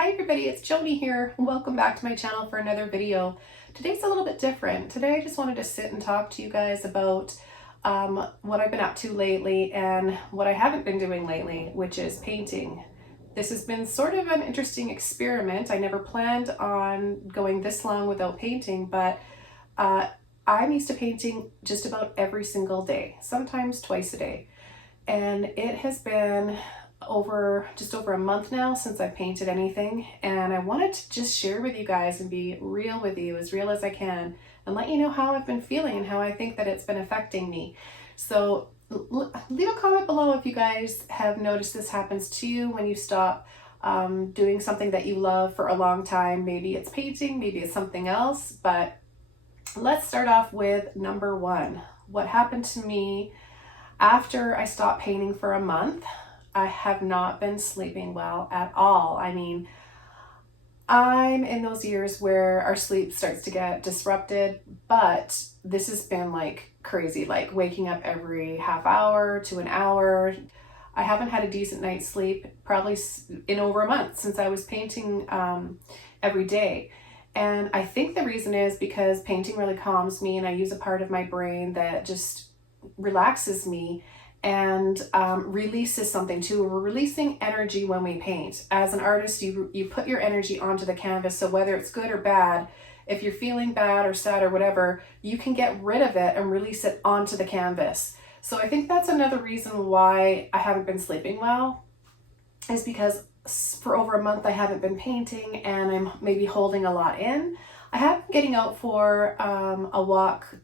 Hi everybody, it's Joni here. Welcome back to my channel for another video. Today's a little bit different. Today I just wanted to sit and talk to you guys about what I've been up to lately and what I haven't been doing lately, which is painting. This has been sort of an interesting experiment. I never planned on going this long without painting, but I'm used to painting just about every single day, sometimes twice a day. And it has been just over a month now since I painted anything, and I wanted to just share with you guys and be real with you, as real as I can, and let you know how I've been feeling and how I think that it's been affecting me. So leave a comment below if you guys have noticed this happens to you when you stop doing something that you love for a long time. Maybe it's painting, maybe it's something else, but let's start off with number one. What happened to me after I stopped painting for a month? I have not been sleeping well at all. I mean, I'm in those years where our sleep starts to get disrupted, but this has been like crazy, like waking up every half hour to an hour. I haven't had a decent night's sleep probably in over a month since I was painting every day. And I think the reason is because painting really calms me, and I use a part of my brain that just relaxes me and releases something too. We're releasing energy when we paint. As an artist, you put your energy onto the canvas, so whether it's good or bad, if you're feeling bad or sad or whatever, you can get rid of it and release it onto the canvas. So I think that's another reason why I haven't been sleeping well, is because for over a month I haven't been painting and I'm maybe holding a lot in. I have been getting out for a walk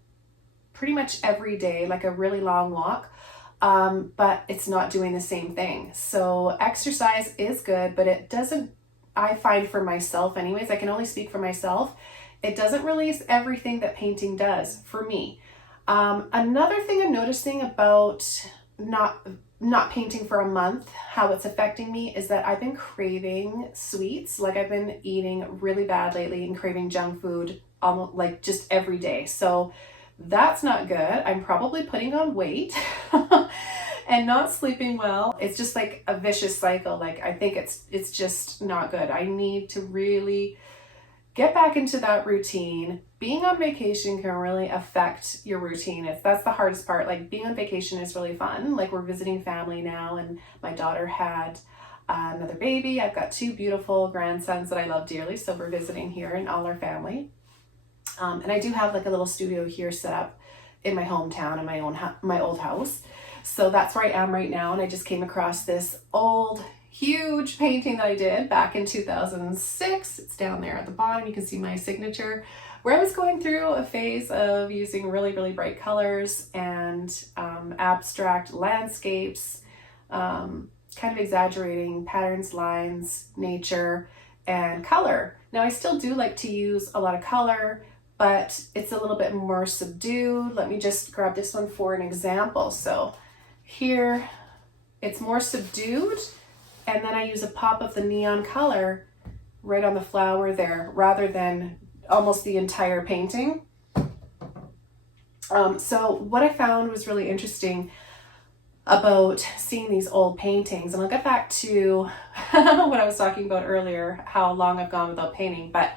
pretty much every day, like a really long walk. But it's not doing the same thing. So exercise is good, but it doesn't, I find for myself anyways, I can only speak for myself, it doesn't release everything that painting does for me. Another thing I'm noticing about not painting for a month, how it's affecting me, is that I've been craving sweets. Like I've been eating really bad lately and craving junk food almost like just every day. So that's not good. I'm probably putting on weight and not sleeping well. It's just like a vicious cycle. Like I think it's just not good. I need to really get back into that routine. Being on vacation can really affect your routine. That's the hardest part. Like being on vacation is really fun. Like we're visiting family now, and my daughter had another baby. I've got two beautiful grandsons that I love dearly. So we're visiting here and all our family. And I do have like a little studio here set up in my hometown in my old house. So that's where I am right now. And I just came across this old, huge painting that I did back in 2006. It's down there at the bottom. You can see my signature, where I was going through a phase of using really, really bright colors and abstract landscapes, kind of exaggerating patterns, lines, nature, and color. Now I still do like to use a lot of color, but it's a little bit more subdued. Let me just grab this one for an example. So here it's more subdued, and then I use a pop of the neon color right on the flower there rather than almost the entire painting. So what I found was really interesting about seeing these old paintings, and I'll get back to what I was talking about earlier, how long I've gone without painting, but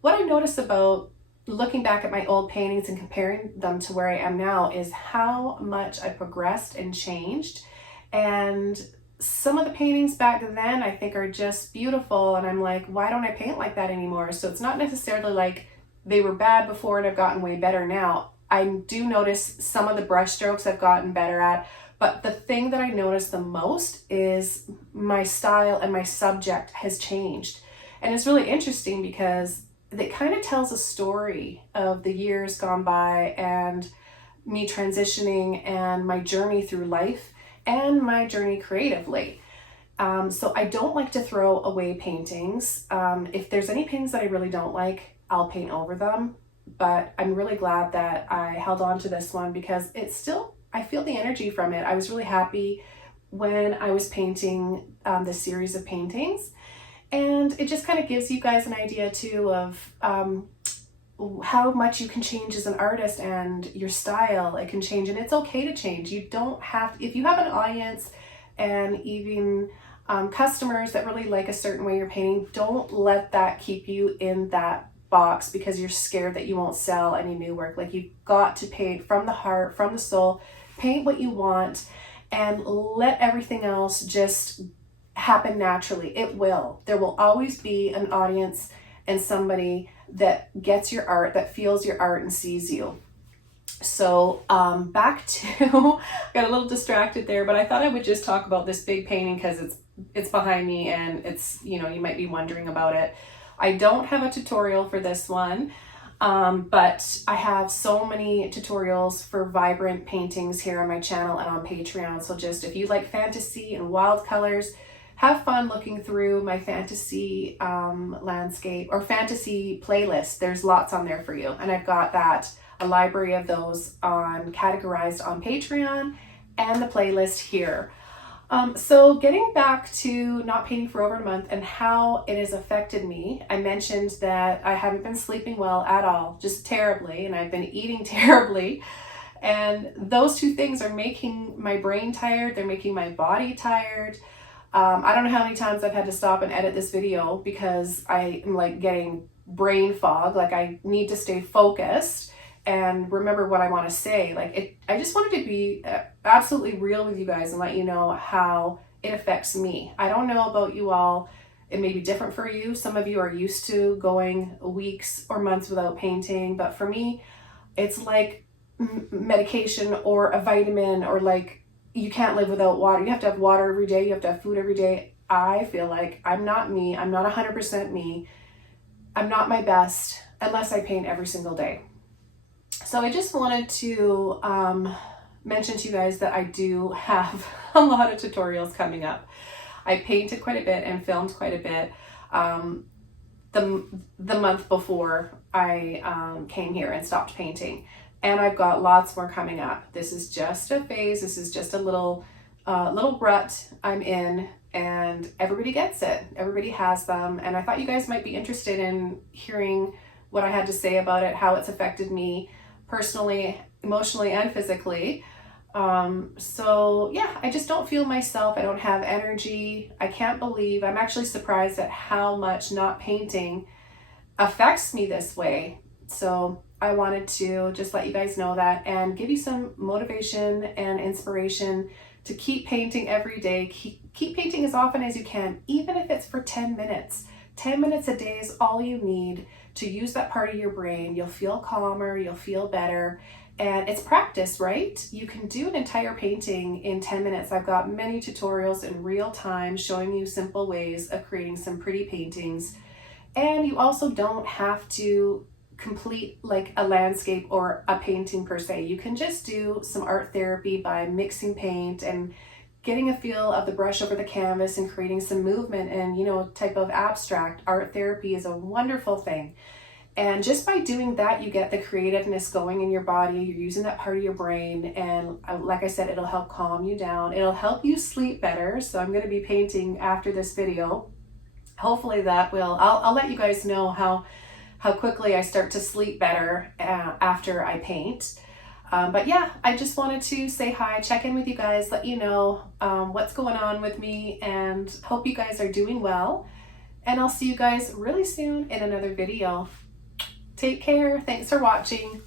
what I noticed about looking back at my old paintings and comparing them to where I am now is how much I progressed and changed. And some of the paintings back then I think are just beautiful, and I'm like, why don't I paint like that anymore? So it's not necessarily like they were bad before and I've gotten way better now. I do notice some of the brush strokes I've gotten better at, but the thing that I notice the most is my style and my subject has changed. And it's really interesting because it kind of tells a story of the years gone by and me transitioning and my journey through life and my journey creatively. So I don't like to throw away paintings. If there's any paintings that I really don't like, I'll paint over them. But I'm really glad that I held on to this one because it's still, I feel the energy from it. I was really happy when I was painting this series of paintings. And it just kind of gives you guys an idea too of how much you can change as an artist, and your style, it can change, and it's okay to change. You don't have to, if you have an audience and even customers that really like a certain way you're painting, don't let that keep you in that box because you're scared that you won't sell any new work. Like, you've got to paint from the heart, from the soul, paint what you want, and let everything else just happen naturally. It will. There will always be an audience and somebody that gets your art, that feels your art and sees you. So back to, got a little distracted there, but I thought I would just talk about this big painting because it's behind me, and it's, you know, you might be wondering about it. I don't have a tutorial for this one, but I have so many tutorials for vibrant paintings here on my channel and on Patreon. So just, if you like fantasy and wild colors, have fun looking through my fantasy landscape or fantasy playlist. There's lots on there for you. And I've got a library of those categorized on Patreon and the playlist here. So getting back to not painting for over a month and how it has affected me, I mentioned that I haven't been sleeping well at all, just terribly, and I've been eating terribly. And those two things are making my brain tired. They're making my body tired. I don't know how many times I've had to stop and edit this video because I am like getting brain fog. Like, I need to stay focused and remember what I want to say. I just wanted to be absolutely real with you guys and let you know how it affects me. I don't know about you all. It may be different for you. Some of you are used to going weeks or months without painting, but for me, it's like medication or a vitamin, or like, you can't live without water. You have to have water every day. You have to have food every day. I feel like I'm not me. I'm not 100% me. I'm not my best unless I paint every single day. So I just wanted to mention to you guys that I do have a lot of tutorials coming up. I painted quite a bit and filmed quite a bit the month before I came here and stopped painting. And I've got lots more coming up. This is just a phase. This is just a little rut I'm in, and everybody gets it. Everybody has them. And I thought you guys might be interested in hearing what I had to say about it, how it's affected me personally, emotionally, and physically. So yeah, I just don't feel myself. I don't have energy. I'm actually surprised at how much not painting affects me this way. So I wanted to just let you guys know that and give you some motivation and inspiration to keep painting every day. Keep painting as often as you can, even if it's for 10 minutes. 10 minutes a day is all you need to use that part of your brain. You'll feel calmer, you'll feel better, and it's practice, right? You can do an entire painting in 10 minutes. I've got many tutorials in real time showing you simple ways of creating some pretty paintings. And you also don't have to complete like a landscape or a painting per se. You can just do some art therapy by mixing paint and getting a feel of the brush over the canvas and creating some movement and, you know, type of abstract. Art therapy is a wonderful thing. And just by doing that, you get the creativeness going in your body. You're using that part of your brain. And like I said, it'll help calm you down. It'll help you sleep better. So I'm going to be painting after this video. Hopefully that will, I'll let you guys know how quickly I start to sleep better after I paint. But yeah, I just wanted to say hi, check in with you guys, let you know what's going on with me, and hope you guys are doing well. And I'll see you guys really soon in another video. Take care. Thanks for watching.